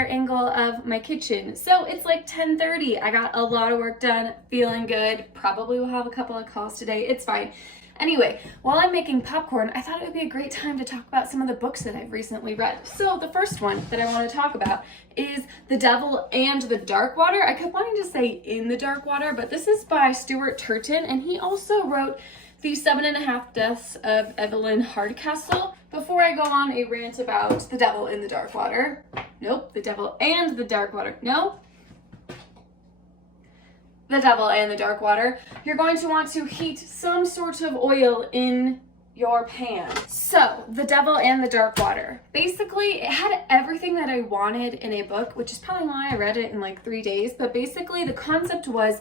entire angle of my kitchen. So it's like 10:30. I got a lot of work done, feeling good. Probably will have a couple of calls today. It's fine. Anyway, while I'm making popcorn, I thought it would be a great time to talk about some of the books that I've recently read. So the first one that I want to talk about is The Devil and the Dark Water. I kept wanting to say In the Dark Water, but this is by Stuart Turton, and he also wrote The 7.5 Deaths of Evelyn Hardcastle. Before I go on a rant about The Devil in the Dark Water, nope, The Devil and the Dark Water, no, The Devil and the Dark Water, you're going to want to heat some sort of oil in your pan. So, The Devil and the Dark Water. Basically, it had everything that I wanted in a book, which is probably why I read it in like 3 days, but basically the concept was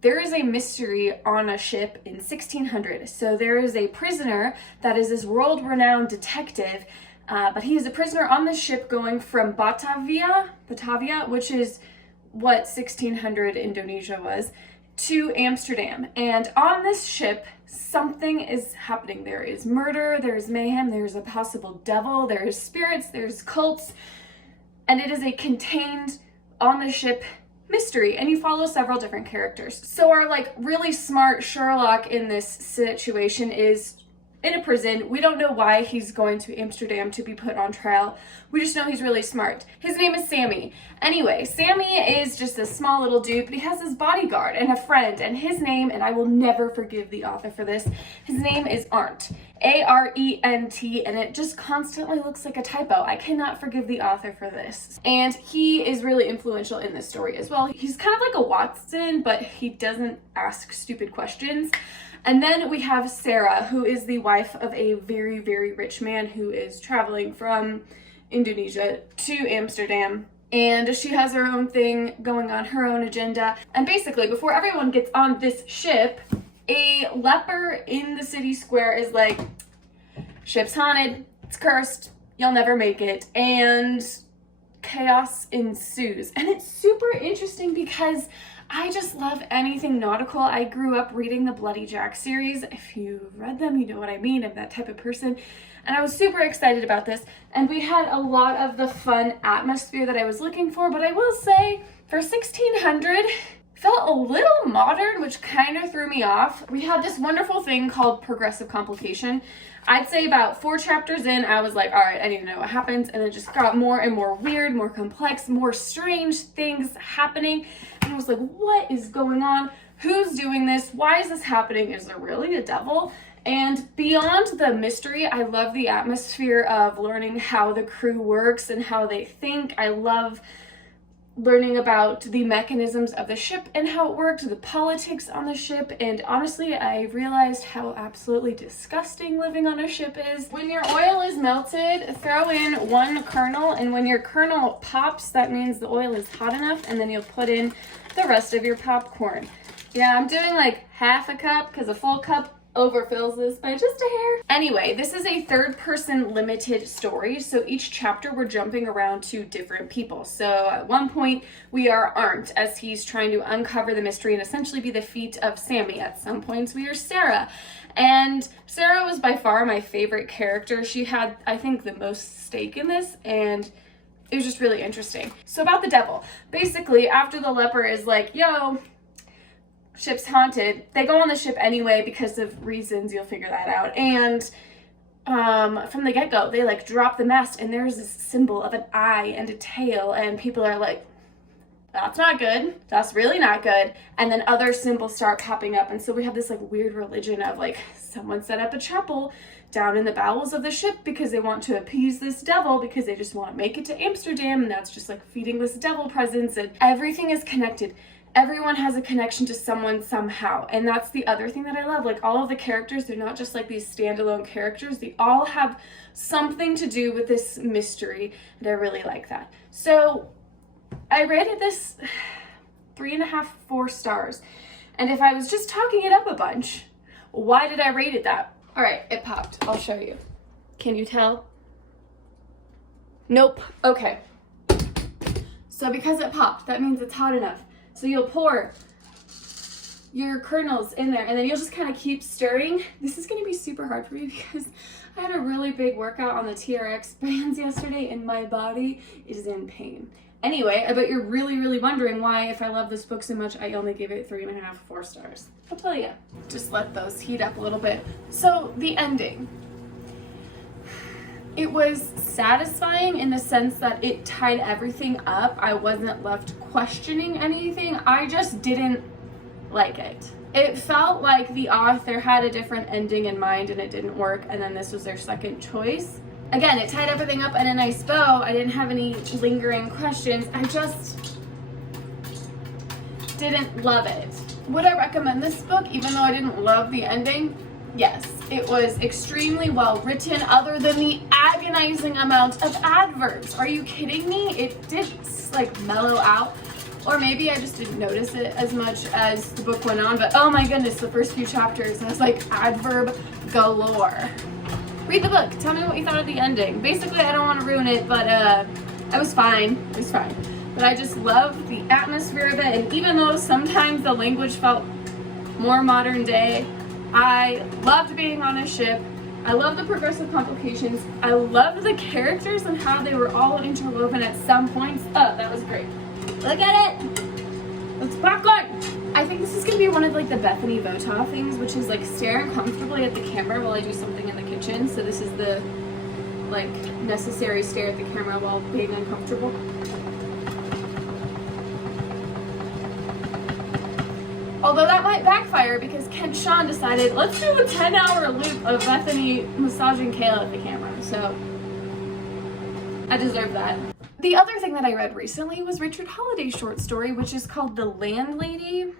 there is a mystery on a ship in 1600. So there is a prisoner that is this world-renowned detective, but he is a prisoner on this ship going from Batavia, which is what 1600 Indonesia was, to Amsterdam. And on this ship, something is happening. There is murder, there's mayhem, there's a possible devil, there's spirits, there's cults, and it is a contained on the ship mystery, and you follow several different characters. So our like really smart Sherlock in this situation is in a prison. We don't know why he's going to Amsterdam to be put on trial. We just know he's really smart. His name is Sammy. Anyway, Sammy is just a small little dude, but he has his bodyguard and a friend, and his name, and I will never forgive the author for this, his name is Arndt. Arent, and it just constantly looks like a typo. I cannot forgive the author for this. And he is really influential in this story as well. He's kind of like a Watson, but he doesn't ask stupid questions. And then we have Sarah, who is the wife of a very, very rich man who is traveling from Indonesia to Amsterdam. And she has her own thing going on, her own agenda. And basically, before everyone gets on this ship, a leper in the city square is like, ship's haunted, it's cursed, you'll never make it. And chaos ensues. And it's super interesting because I just love anything nautical. I grew up reading the Bloody Jack series. If you've read them, you know what I mean. I'm that type of person. And I was super excited about this. And we had a lot of the fun atmosphere that I was looking for. But I will say, for 1600, felt a little modern, which kind of threw me off. We had this wonderful thing called progressive complication. I'd say about 4 chapters in, I was like, all right, I need to know what happens. And it just got more and more weird, more complex, more strange things happening. And I was like, what is going on? Who's doing this? Why is this happening? Is there really a devil? And beyond the mystery, I love the atmosphere of learning how the crew works and how they think. I love learning about the mechanisms of the ship and how it worked, the politics on the ship, and honestly, I realized how absolutely disgusting living on a ship is. When your oil is melted, throw in 1 kernel, and when your kernel pops, that means the oil is hot enough, and then you'll put in the rest of your popcorn. Yeah, I'm doing like half a cup because a full cup overfills this by just a hair. Anyway, this is a 3rd-person limited story, so each chapter we're jumping around to different people. So at one point we are Arndt as he's trying to uncover the mystery and essentially be the feet of Sammy. At some points we are Sarah, and Sarah was by far my favorite character. She had, I think, the most stake in this, and it was just really interesting. So about the devil, basically after the leper is like, yo, ship's haunted, they go on the ship anyway because of reasons, you'll figure that out. And from the get-go, they like drop the mast and there's this symbol of an eye and a tail, and people are like, that's not good, that's really not good. And then other symbols start popping up, and so we have this like weird religion of like someone set up a chapel down in the bowels of the ship because they want to appease this devil, because they just want to make it to Amsterdam, and that's just like feeding this devil presence, and everything is connected. Everyone has a connection to someone somehow, and that's the other thing that I love. Like, all of the characters, they're not just like these standalone characters, they all have something to do with this mystery, and I really like that. So I rated this 3.5, 4 stars, and if I was just talking it up a bunch, why did I rate it that? All right, it popped. I'll show you. Can you tell? Nope. Okay. So because it popped, that means it's hot enough. So you'll pour your kernels in there, and then you'll just kind of keep stirring. This is going to be super hard for me because I had a really big workout on the TRX bands yesterday and my body is in pain. Anyway, I bet you're really wondering why, if I love this book so much, I only gave it 3.5, 4 stars. I'll tell you. Just let those heat up a little bit. So, the ending. It was satisfying in the sense that it tied everything up. I wasn't left questioning anything. I just didn't like it. It felt like the author had a different ending in mind and it didn't work, and then this was their second choice. Again, it tied everything up in a nice bow. I didn't have any lingering questions. I just didn't love it. Would I recommend this book even though I didn't love the ending? Yes. It was extremely well written other than the agonizing amount of adverbs. Are you kidding me? It did like mellow out. Or maybe I just didn't notice it as much as the book went on, but oh my goodness, the first few chapters, I was like adverb galore. Read the book. Tell me what you thought of the ending. Basically, I don't want to ruin it, but it was fine. It was fine. But I just love the atmosphere of it, and even though sometimes the language felt more modern day, I loved being on a ship. I loved the progressive complications. I loved the characters and how they were all interwoven at some points. Oh, that was great. Look at it. It's popcorn. I think this is going to be one of like the Bethany Votaw things, which is like stare uncomfortably at the camera while I do something in the kitchen. So this is the like necessary stare at the camera while being uncomfortable. Although that might backfire because Kent Shawn decided, let's do a 10-hour loop of Bethany massaging Kayla at the camera. So I deserve that. The other thing that I read recently was Richard Holiday's short story, which is called The Landlady.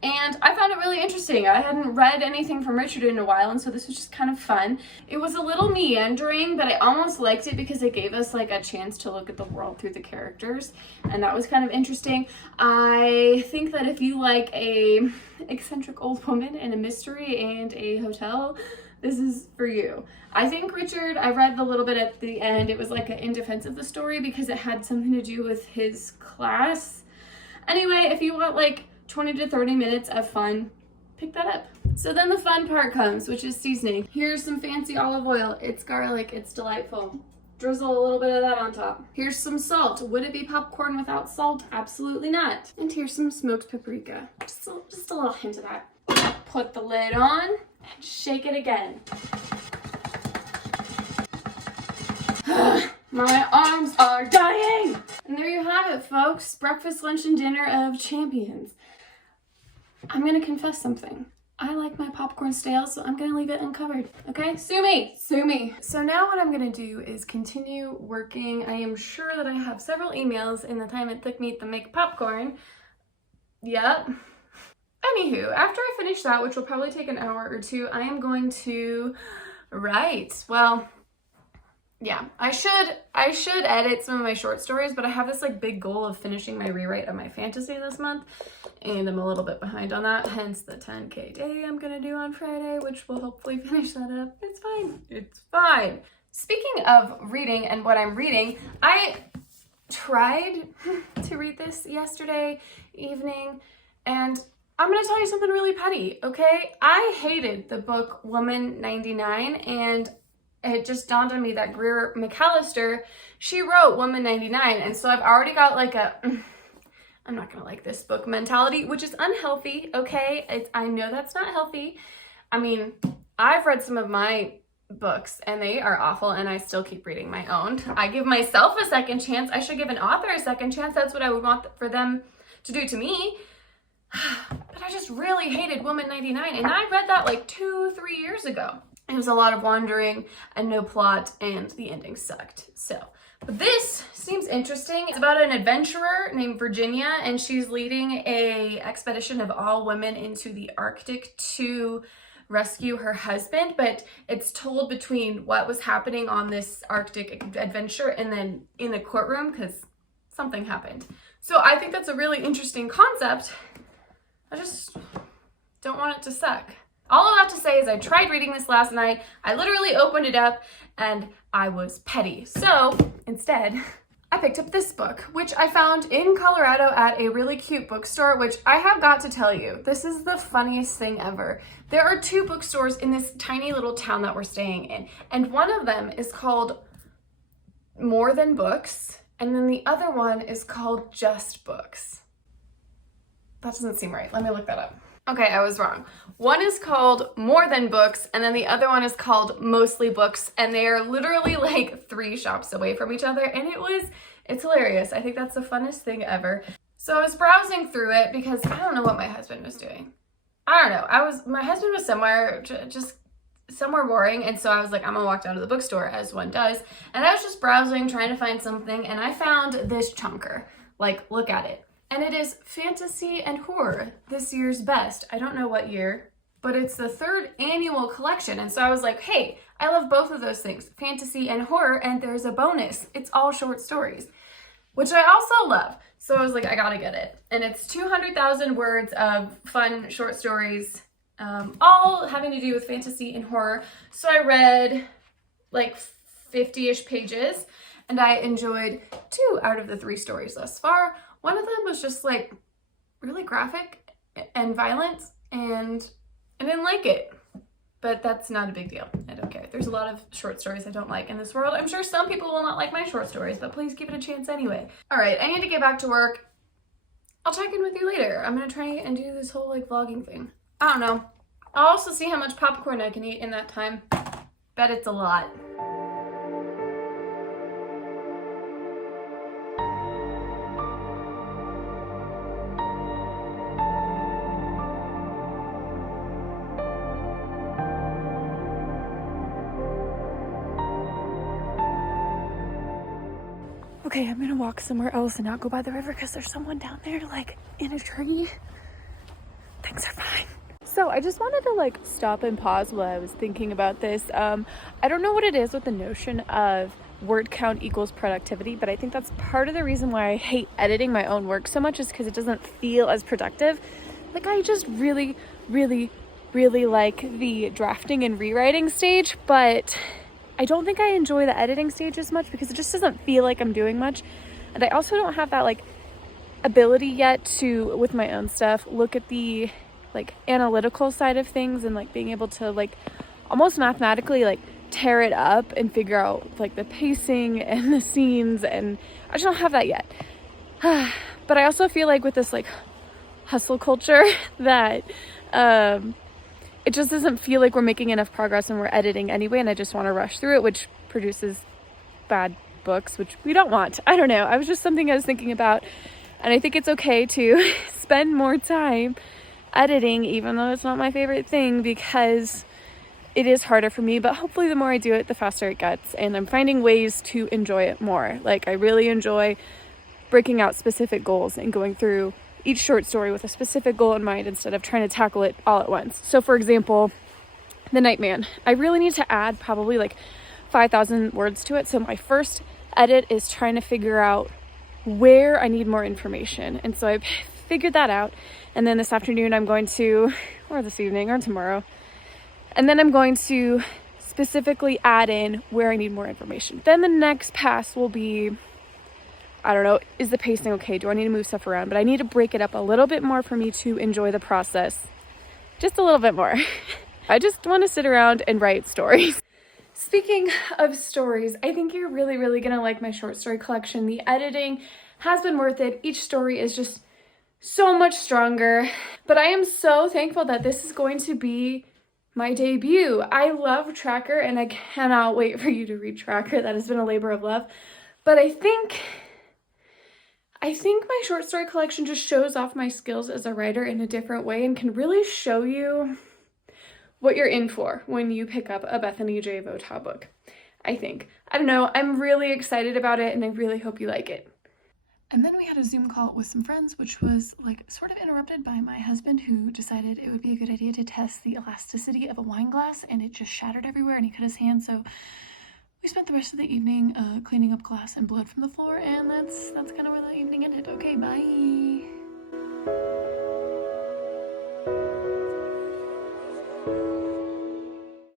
And I found it really interesting. I hadn't read anything from Richard in a while, and so this was just kind of fun. It was a little meandering, but I almost liked it because it gave us like a chance to look at the world through the characters, and that was kind of interesting. I think that if you like a eccentric old woman and a mystery and a hotel, this is for you. I think Richard, I read a little bit at the end, it was like in defense of the story because it had something to do with his class. Anyway, if you want like 20 to 30 minutes of fun, pick that up. So then the fun part comes, which is seasoning. Here's some fancy olive oil. It's garlic, it's delightful. Drizzle a little bit of that on top. Here's some salt. Would it be popcorn without salt? Absolutely not. And here's some smoked paprika. Just a little hint of that. Put the lid on and shake it again. My arms are dying! And there you have it, folks. Breakfast, lunch, and dinner of champions. I'm gonna confess something. I like my popcorn stale, so I'm gonna leave it uncovered, okay? Sue me, sue me. So now what I'm gonna do is continue working. I am sure that I have several emails in the time it took me to make popcorn. Yep. Anywho, after I finish that, which will probably take an hour or two, I am going to write. Well, yeah, I should edit some of my short stories, but I have this like big goal of finishing my rewrite of my fantasy this month, and I'm a little bit behind on that, hence the 10K day I'm gonna do on Friday, which will hopefully finish that up. It's fine. It's fine. Speaking of reading and what I'm reading, I tried to read this yesterday evening, and I'm gonna tell you something really petty, okay? I hated the book Woman 99, and it just dawned on me that Greer McAllister, she wrote Woman 99, and so I've already got like a, I'm not gonna like this book mentality, which is unhealthy, okay? I know that's not healthy. I mean, I've read some of my books and they are awful, and I still keep reading my own. I give myself a second chance. I should give an author a second chance. That's what I would want for them to do to me. But I just really hated Woman 99, and I read that like 2-3 years ago. It was a lot of wandering and no plot, and the ending sucked. So, but this seems interesting. It's about an adventurer named Virginia, and she's leading a expedition of all women into the Arctic to rescue her husband, but it's told between what was happening on this Arctic adventure and then in the courtroom because something happened. So I think that's a really interesting concept. I just don't want it to suck. All I'm about to say is I tried reading this last night. I literally opened it up and I was petty. So instead, I picked up this book, which I found in Colorado at a really cute bookstore, which I have got to tell you, this is the funniest thing ever. There are 2 bookstores in this tiny little town that we're staying in, and one of them is called More Than Books, And then the other one is called Just Books. That doesn't seem right. Let me look that up. Okay, I was wrong. One is called More Than Books, and then the other one is called Mostly Books, and they are literally like 3 shops away from each other, and it's hilarious. I think that's the funnest thing ever. So I was browsing through it because I don't know what my husband was doing. I don't know. My husband was somewhere, just somewhere boring, and so I was like, I'm gonna walk down to the bookstore, as one does, and I was just browsing, trying to find something, and I found this chunker. Like, look at it. And it is fantasy and horror, this year's best. I don't know what year, but it's the 3rd annual collection. And so I was like, hey, I love both of those things, fantasy and horror, and there's a bonus. It's all short stories, which I also love. So I was like, I gotta get it. And it's 200,000 words of fun short stories, all having to do with fantasy and horror. So I read like 50-ish pages, and I enjoyed 2 out of the 3 stories thus far. One of them was just like really graphic and violent, and I didn't like it, but that's not a big deal. I don't care. There's a lot of short stories I don't like in this world. I'm sure some people will not like my short stories, but please give it a chance anyway. All right, I need to get back to work. I'll check in with you later. I'm gonna try and do this whole like vlogging thing. I don't know. I'll also see how much popcorn I can eat in that time. Bet it's a lot. Okay, I'm gonna walk somewhere else and not go by the river because there's someone down there like in a tree. Things are fine. So I just wanted to like stop and pause while I was thinking about this. I don't know what it is with the notion of word count equals productivity, but I think that's part of the reason why I hate editing my own work so much, is because it doesn't feel as productive. Like, I just really, really, really like the drafting and rewriting stage, but I don't think I enjoy the editing stage as much because it just doesn't feel like I'm doing much. And I also don't have that like ability yet to, with my own stuff, look at the like analytical side of things and like being able to like almost mathematically like tear it up and figure out like the pacing and the scenes, and I just don't have that yet. But I also feel like with this like hustle culture that it just doesn't feel like we're making enough progress when we're editing anyway, and I just want to rush through it, which produces bad books, which we don't want. I don't know. I was just something I was thinking about, and I think it's okay to spend more time editing, even though it's not my favorite thing, because it is harder for me, but hopefully the more I do it, the faster it gets, and I'm finding ways to enjoy it more. Like, I really enjoy breaking out specific goals and going through each short story with a specific goal in mind instead of trying to tackle it all at once. So for example, The Nightman, I really need to add probably like 5,000 words to it. So my first edit is trying to figure out where I need more information. And so I figured that out. And then this afternoon I'm going to, or this evening or tomorrow, and then I'm going to specifically add in where I need more information. Then the next pass will be, I don't know, is the pacing okay? Do I need to move stuff around? But I need to break it up a little bit more for me to enjoy the process. Just a little bit more. I just want to sit around and write stories. Speaking of stories, I think you're really, really gonna like my short story collection. The editing has been worth it. Each story is just so much stronger. But I am so thankful that this is going to be my debut. I love Tracker, and I cannot wait for you to read Tracker. That has been a labor of love. But I think my short story collection just shows off my skills as a writer in a different way and can really show you what you're in for when you pick up a Bethany J. Votaw book, I think. I don't know, I'm really excited about it, and I really hope you like it. And then we had a Zoom call with some friends, which was like sort of interrupted by my husband, who decided it would be a good idea to test the elasticity of a wine glass, and it just shattered everywhere and he cut his hand. So we spent the rest of the evening cleaning up glass and blood from the floor, and that's kind of where the evening ended. Okay, bye.